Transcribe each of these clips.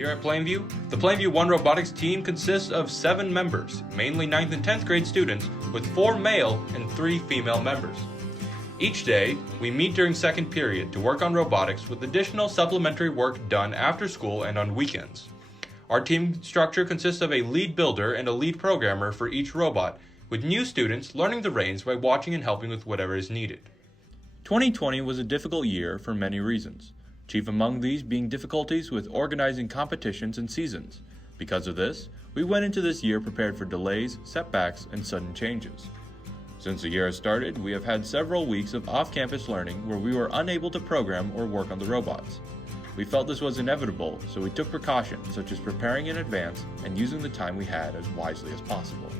Here at Plainview, the Plainview 1 Robotics team consists of 7 members, mainly 9th and 10th grade students, with 4 male and 3 female members. Each day, we meet during second period to work on robotics with additional supplementary work done after school and on weekends. Our team structure consists of a lead builder and a lead programmer for each robot, with new students learning the reins by watching and helping with whatever is needed. 2020 was a difficult year for many reasons, chief among these being difficulties with organizing competitions and seasons. Because of this, we went into this year prepared for delays, setbacks, and sudden changes. Since the year has started, we have had several weeks of off-campus learning where we were unable to program or work on the robots. We felt this was inevitable, so we took precautions such as preparing in advance and using the time we had as wisely as possible.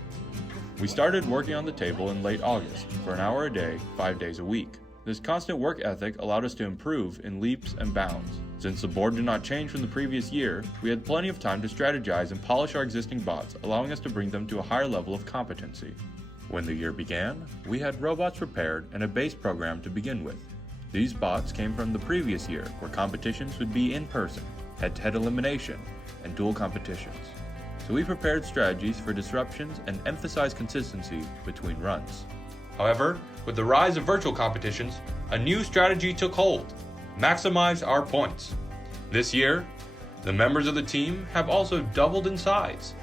We started working on the table in late August, for an hour a day, 5 days a week. This constant work ethic allowed us to improve in leaps and bounds. Since the board did not change from the previous year, we had plenty of time to strategize and polish our existing bots, allowing us to bring them to a higher level of competency. When the year began, we had robots prepared and a base program to begin with. These bots came from the previous year, where competitions would be in person, head-to-head elimination, and dual competitions. So we prepared strategies for disruptions and emphasized consistency between runs. However, with the rise of virtual competitions, a new strategy took hold: maximize our points. This year, the members of the team have also doubled in size.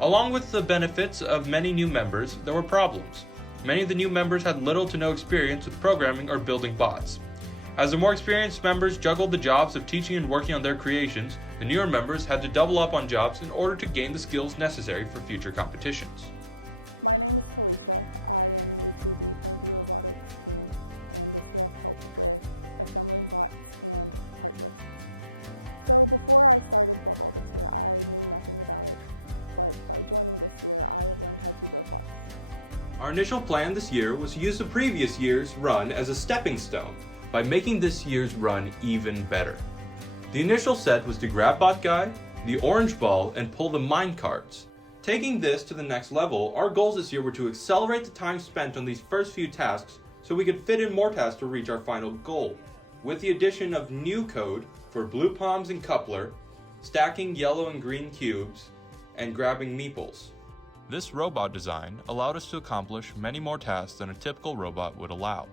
Along with the benefits of many new members, there were problems. Many of the new members had little to no experience with programming or building bots. As the more experienced members juggled the jobs of teaching and working on their creations, the newer members had to double up on jobs in order to gain the skills necessary for future competitions. Our initial plan this year was to use the previous year's run as a stepping stone by making this year's run even better. The initial set was to grab Bot Guy, the orange ball, and pull the mine carts. Taking this to the next level, our goals this year were to accelerate the time spent on these first few tasks so we could fit in more tasks to reach our final goal, with the addition of new code for blue palms and coupler, stacking yellow and green cubes, and grabbing meeples. This robot design allowed us to accomplish many more tasks than a typical robot would allow.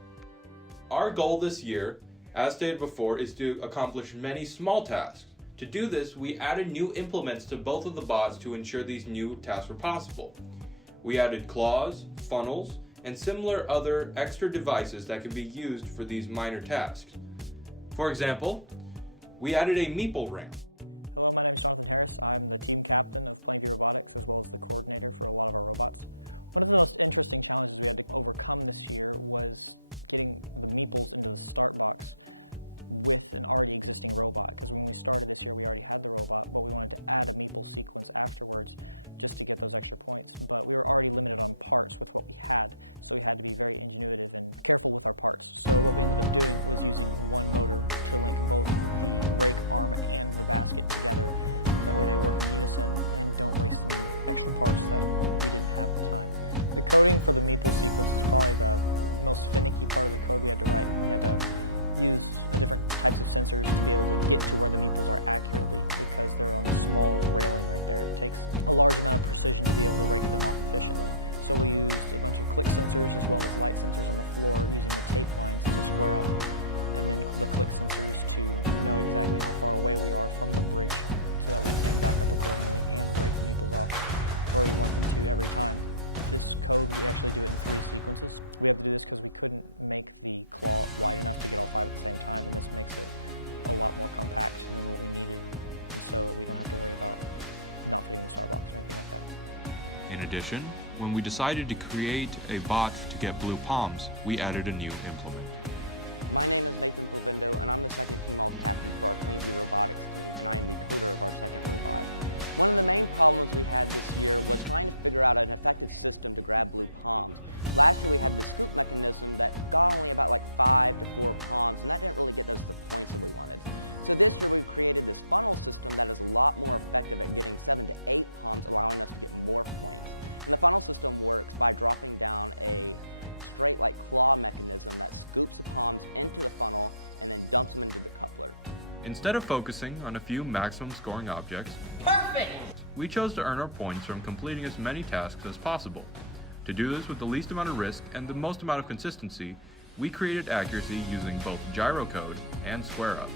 Our goal this year, as stated before, is to accomplish many small tasks. To do this, we added new implements to both of the bots to ensure these new tasks were possible. We added claws, funnels, and similar other extra devices that can be used for these minor tasks. For example, we added a meeple ring. In addition, when we decided to create a bot to get blue palms, we added a new implement. Instead of focusing on a few maximum scoring objects, we chose to earn our points from completing as many tasks as possible. To do this with the least amount of risk and the most amount of consistency, we created accuracy using both gyro code and square-ups.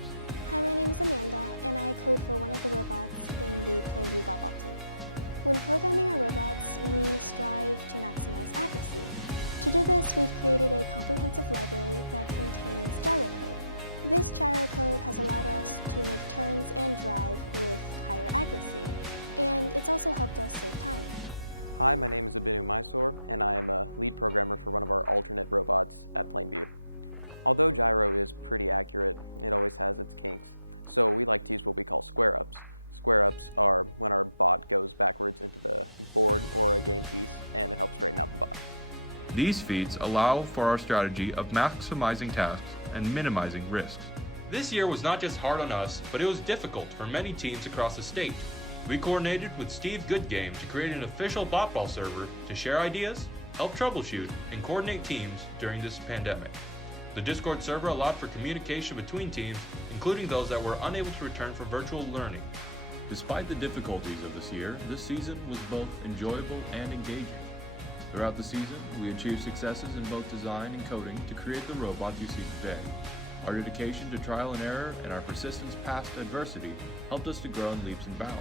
These feats allow for our strategy of maximizing tasks and minimizing risks. This year was not just hard on us, but it was difficult for many teams across the state. We coordinated with Steve Goodgame to create an official botball server to share ideas, help troubleshoot, and coordinate teams during this pandemic. The Discord server allowed for communication between teams, including those that were unable to return for virtual learning. Despite the difficulties of this year, this season was both enjoyable and engaging. Throughout the season, we achieved successes in both design and coding to create the robots you see today. Our dedication to trial and error and our persistence past adversity helped us to grow in leaps and bounds.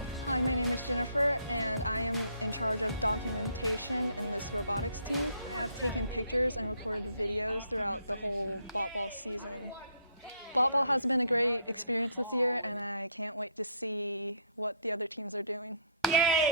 Yay!